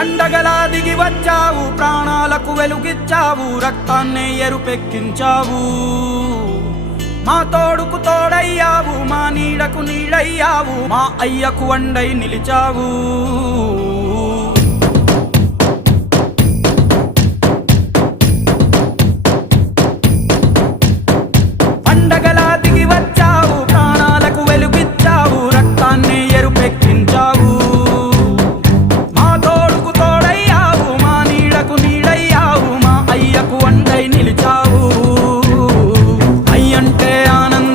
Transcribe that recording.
పండగలా దిగి వచ్చావు, ప్రాణాలకు వెలుగిచ్చావు, రక్తాన్నే ఎరుపెక్కించావు. మా తోడుకు తోడయ్యావు, మా నీడకు నీడయ్యావు, మా అయ్యకు వండై నిలిచావు.